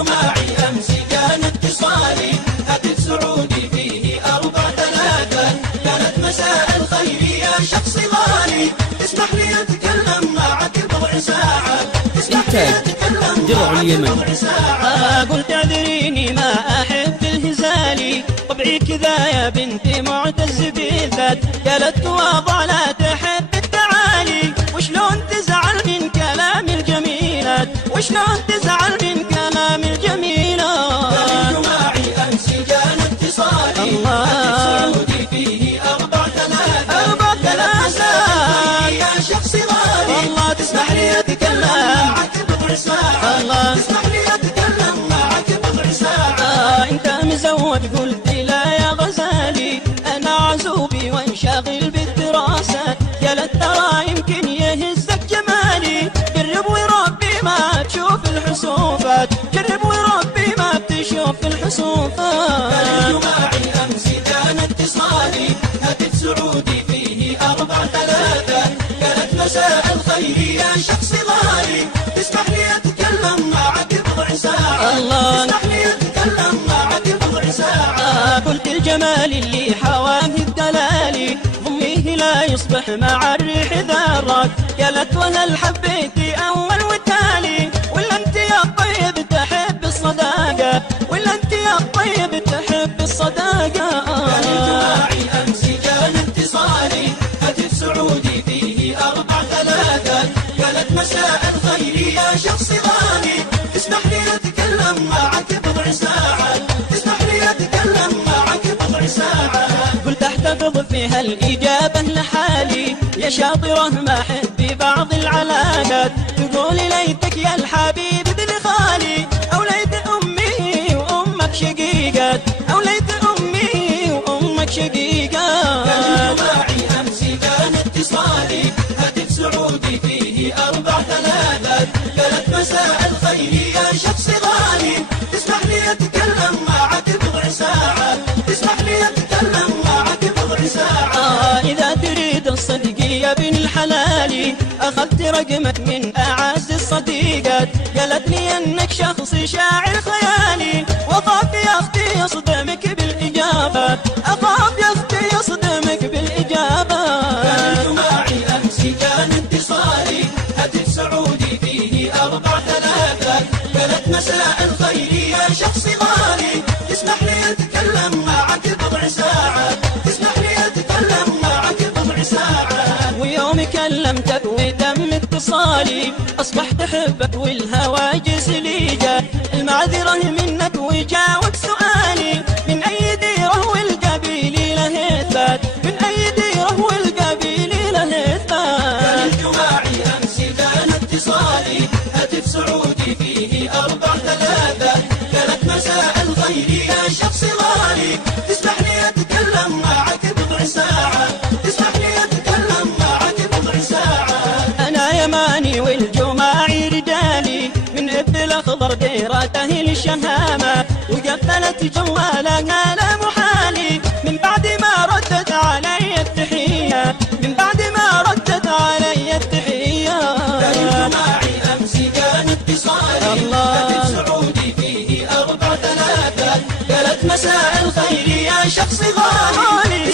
الجماعي أمس كان اتصالي هاتف سعودي فيه 4-3 كانت مساء الخير يا شخص غالي اسمح لي أتكلم معك بضع ساعة اسمح لي أتكلم معك بضع ساعة قلت اعذريني ما أحب الهزالي طبعي كذا يا بنتي معتز بالذات قالت واضع لا تحب التعالي وشلون تزعل من كلام الجميلات وشلون تزعل من كلام الجميلات الجماعي أمس كان اتصالي هاتف سعودي فيه 4-3 يا شخص غالي والله تسمح لي أتكلم معك بضع ساعة تسمح لي أتكلم معك بضع ساعة انت مزود قلت لا يا غزالي انا عزوبي وانشغل بالدراسة قالت ترى يمكن يهزك جمالي جرب وربي ما تشوف الحسوفات جرب وربي ما بتشوف الحسوفات الجماعي أمس كان اتصالي هاتف سعودي فيه 4-3 كانت مساء الخير يا شخص غالي تسمح لي أتكلم معك بضع ساعة تسمح لي أتكلم معك بضع ساعة قلت الجمال اللي حواه الدلالي ضميه لا يصبح مع الريح ذرات قالت وهل حبيتي أول وتالي ولا أنت يا طيب تحب الصداقة ولا أنت يا طيب تحب الصداقة الجماعي أمس كان اتصالي هاتف سعودي فيه 4-3 كانت مساء الخير يا شخص غالي تسمح لي أتكلم معك بضع ساعة تسمح لي أتكلم معك بضع ساعة قلت احتفظ فيها الإجابة لحالي يا شاطرة ما حبي بعض العلاقات تقولي ليتك يا الحبيب ابن خالي أو ليت أمي وأمك شقيقات أو ليت أمي وأمك شقيقات الجماعي أمس كان اتصالي هاتف سعودي فيه 4-3 كانت مساء الخير يا شخص غالي تسمح لي أتكلم معك بضع ساعة تسمح لي أتكلم معك بضع ساعة إذا تريد الصدق يا بن الحلالي أخذت رقمك من أعز الصديقات قالت لي أنك شخص شاعر خيالي وأخاف يا أختي يصدمك بالإجابات أخاف يا أختي يصدمك بالإجابات الجماعي أمس كان اتصالي هاتف سعودي فيه 4-3 كانت مساء الخير يا شخص غالي تسمح لي أتكلم معك بضع ساعة تسمح لي أتكلم معك بضع ساعة ويوم كلمتك وتم اتصالي أصبحت أحبك والهواجس لي جات المعذرة منك وجاوب سؤالي من أي ديره والقبيل له إثبات من أي ديره والقبيل له إثبات الجماعي أمس كان اتصالي هاتف سعودي فيه 4-3 كانت مساء الخير يا شخص غالي تسمح لي أتكلم معك بضع ساعة تسمح لي أتكلم معك بضع ساعة أنا يماني والجماعي رجالي من إبن الأخضر ديرته للشهامة وقفلت جوالها لا محالي من بعد ما ردت علي التحية من بعد ما ردت علي التحية الجماعي أمس كان اتصالي هاتف سعودي فيه 4-3 قالت مساء الخير يا شخص غالي